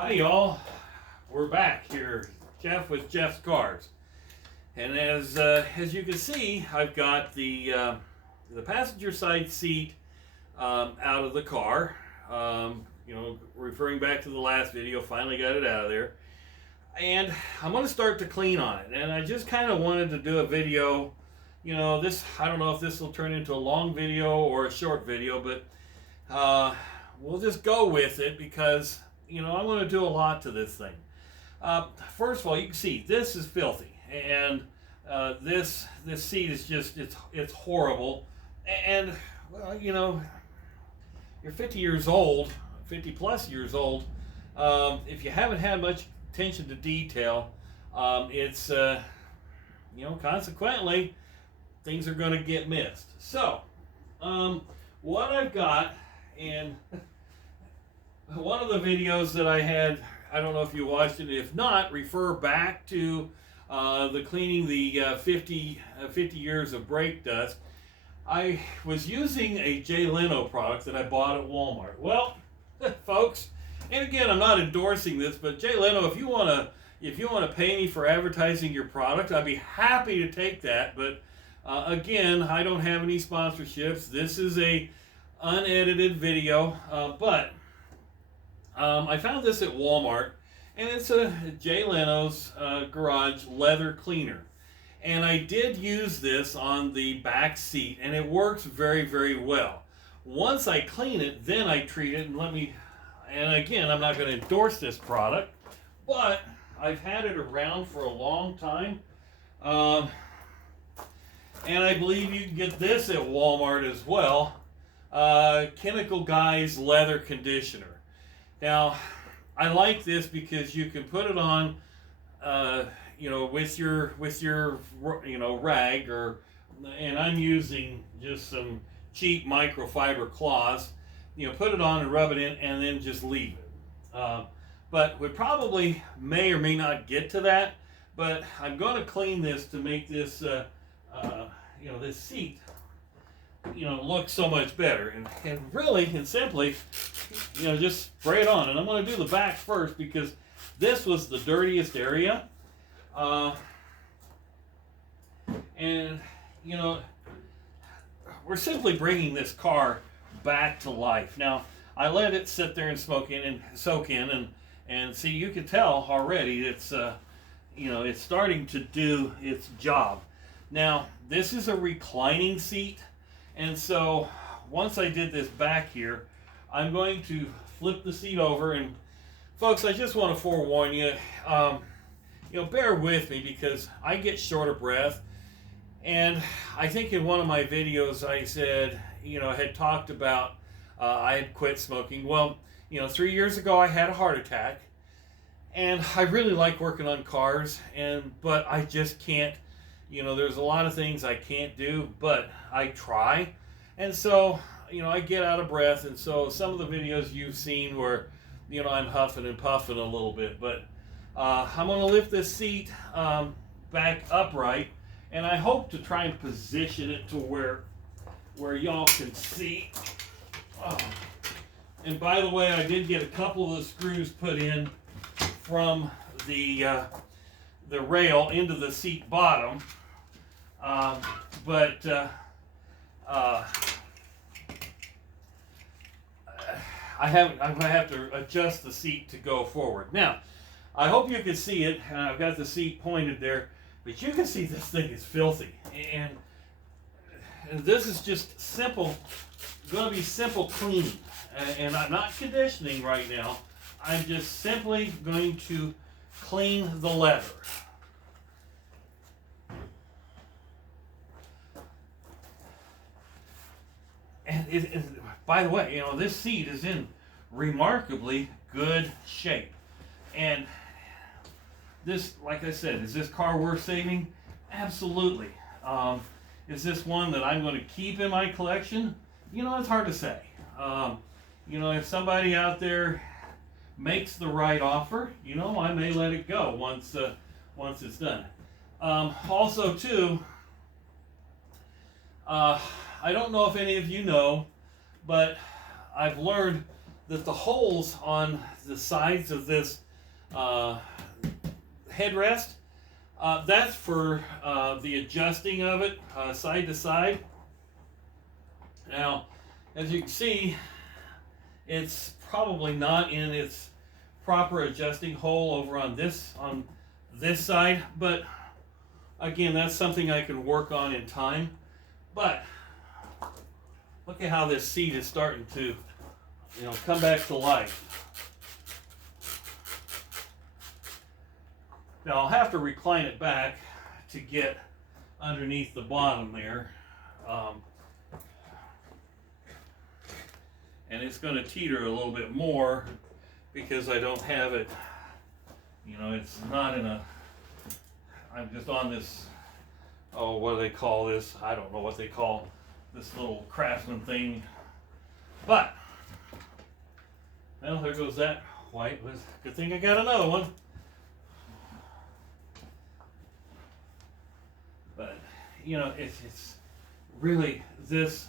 Hi y'all, we're back here, Jeff with Jeff's Cars, and as you can see, I've got the passenger side seat out of the car. Referring back to the last video, finally got it out of there, and I'm going to start to clean on it. And I just kind of wanted to do a video. I don't know if this will turn into a long video or a short video, but we'll just go with it because I'm going to do a lot to this thing. First of all, you can see this is filthy, and this seat is just it's horrible. And well, you're 50 years old, 50 plus years old. If you haven't had much attention to detail, it's consequently things are going to get missed. So what I've got, and one of the videos that I had, I don't know if you watched it. If not, refer back to the cleaning the 50 years of brake dust. I was using a Jay Leno product that I bought at Walmart. Well, folks, and again, I'm not endorsing this, but Jay Leno, if you want to pay me for advertising your product, I'd be happy to take that. But again, I don't have any sponsorships. This is a unedited video, but I found this at Walmart, and it's a Jay Leno's garage leather cleaner. And I did use this on the back seat, and it works very, very well. Once I clean it, then I treat it, and again, I'm not going to endorse this product, but I've had it around for a long time. And I believe you can get this at Walmart as well. Chemical Guys Leather Conditioner. Now, I like this because you can put it on, with your rag, and I'm using just some cheap microfiber cloths. Put it on and rub it in, and then just leave it. But we probably may or may not get to that. But I'm going to clean this to make this, this seat, look so much better. And really and simply, just spray it on. And I'm going to do the back first because this was the dirtiest area. We're simply bringing this car back to life. Now, I let it sit there and soak in, and see, you can tell already it's starting to do its job. Now, this is a reclining seat, and so once I did this back here, I'm going to flip the seat over. And folks, I just want to forewarn you, bear with me because I get short of breath. And I think in one of my videos I said, I had talked about I had quit smoking. Well, 3 years ago I had a heart attack, and I really like working on cars, but I just can't. There's a lot of things I can't do, but I try. And so, I get out of breath, and so some of the videos you've seen where, I'm huffing and puffing a little bit. But I'm going to lift this seat back upright, and I hope to try and position it to where y'all can see. And by the way, I did get a couple of the screws put in from the rail into the seat bottom. But I have to adjust the seat to go forward. Now, I hope you can see it. I've got the seat pointed there, but you can see this thing is filthy. And this is just simple, going to be simple cleaning. And I'm not conditioning right now. I'm just simply going to clean the leather. And by the way, this seat is in remarkably good shape. And this, like I said, is this car worth saving? Absolutely. Is this one that I'm going to keep in my collection? It's hard to say. If somebody out there makes the right offer, I may let it go once it's done. Also, too, I don't know if any of you know, but I've learned that the holes on the sides of this headrest, that's for the adjusting of it side to side. Now, as you can see, it's probably not in its proper adjusting hole over on this side, but again, that's something I can work on in time. But look at how this seat is starting to, come back to life. Now I'll have to recline it back to get underneath the bottom there. And it's going to teeter a little bit more because I don't have it, it's not in a, I'm just on this, oh, what do they call this? I don't know what they call this little Craftsman thing. But, well, there goes that white. Good thing I got another one. But, it's really this,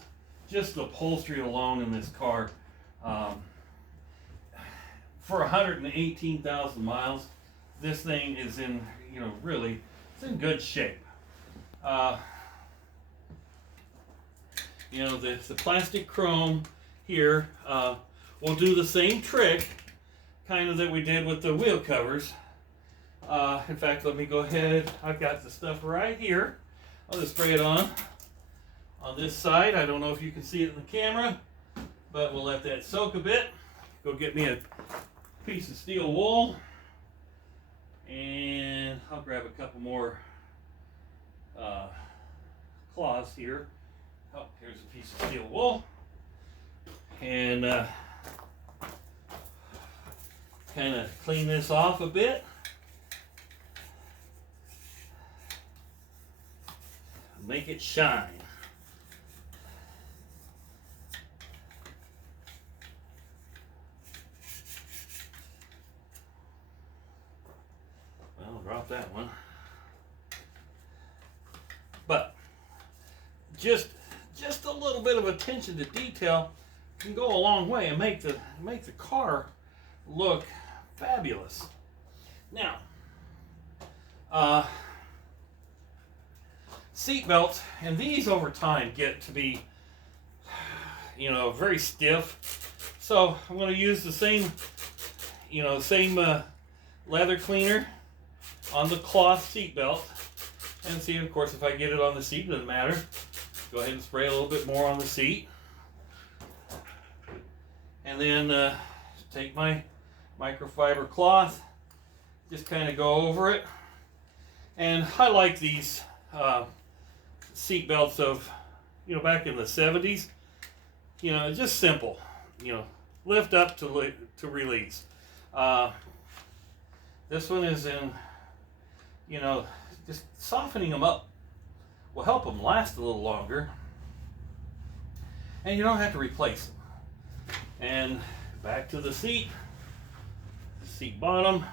just the upholstery alone in this car, for 118,000 miles, this thing is in, really, it's in good shape. The plastic chrome here will do the same trick, kind of that we did with the wheel covers. In fact, let me go ahead. I've got the stuff right here. I'll just spray it on this side. I don't know if you can see it in the camera, but we'll let that soak a bit. Go get me a piece of steel wool, and I'll grab a couple more cloths here. Oh, here's a piece of steel wool, and kind of clean this off a bit. Make it shine. Well, drop that one. But just a little bit of attention to detail can go a long way and make the car look fabulous. Now, seat belts, and these over time get to be, very stiff. So I'm going to use the same, leather cleaner on the cloth seat belt, and see, of course, if I get it on the seat, doesn't matter. Go ahead and spray a little bit more on the seat, and then take my microfiber cloth, just kind of go over it. And I like these seat belts of, back in the 70s. Just simple. Lift up to release. This one is in, just softening them up will help them last a little longer, and you don't have to replace them. And back to the seat bottom.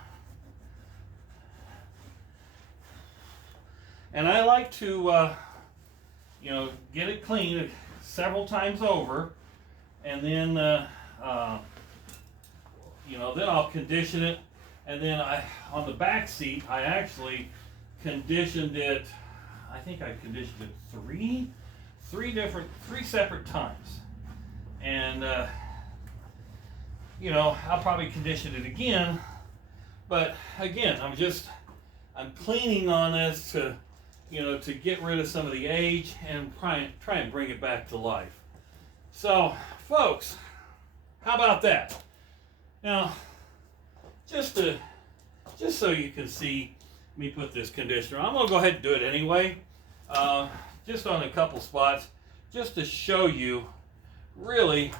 And I like to get it cleaned several times over, and then then I'll condition it. And then on the back seat, I actually conditioned it. I think I conditioned it three separate times. And I'll probably condition it again. But again, I'm cleaning on this to get rid of some of the age and try and bring it back to life. So, folks, how about that? Now, just so you can see me put this conditioner, I'm gonna go ahead and do it anyway, just on a couple spots, just to show you really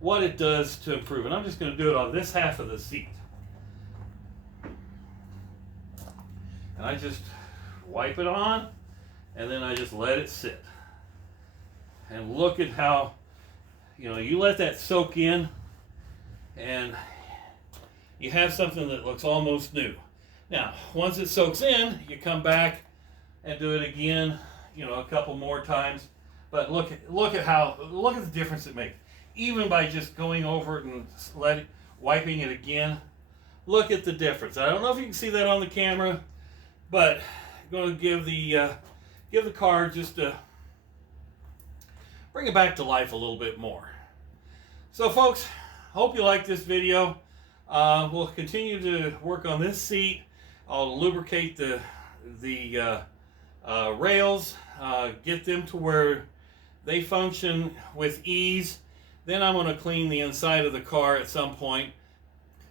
what it does to improve. And I'm just gonna do it on this half of the seat. And I just wipe it on, and then I just let it sit. And look at how, you let that soak in, and you have something that looks almost new. Now, once it soaks in, you come back and do it again, a couple more times. But look at the difference it makes. even by just going over it and wiping it again, look at the difference. I don't know if you can see that on the camera, but I'm going to give the car just a bring it back to life a little bit more. So folks, hope you like this video. We'll continue to work on this seat. I'll lubricate the rails, get them to where they function with ease. Then I'm going to clean the inside of the car at some point.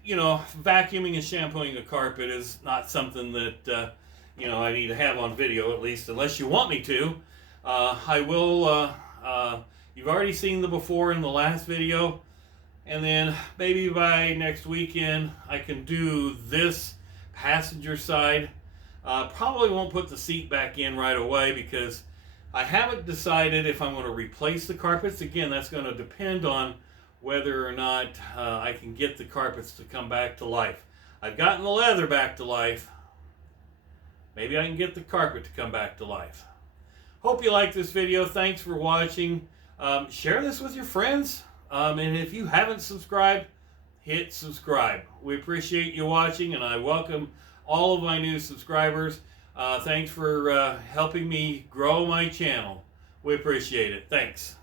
You know, vacuuming and shampooing the carpet is not something that you know, I need to have on video, at least unless you want me to. I will. You've already seen the before in the last video, and then maybe by next weekend I can do this passenger side. Probably won't put the seat back in right away because I haven't decided if I'm going to replace the carpets. Again, that's going to depend on whether or not I can get the carpets to come back to life. I've gotten the leather back to life. Maybe I can get the carpet to come back to life. Hope you like this video. Thanks for watching. Share this with your friends. And if you haven't subscribed, hit subscribe. We appreciate you watching, and I welcome all of my new subscribers. Thanks for helping me grow my channel. We appreciate it. Thanks.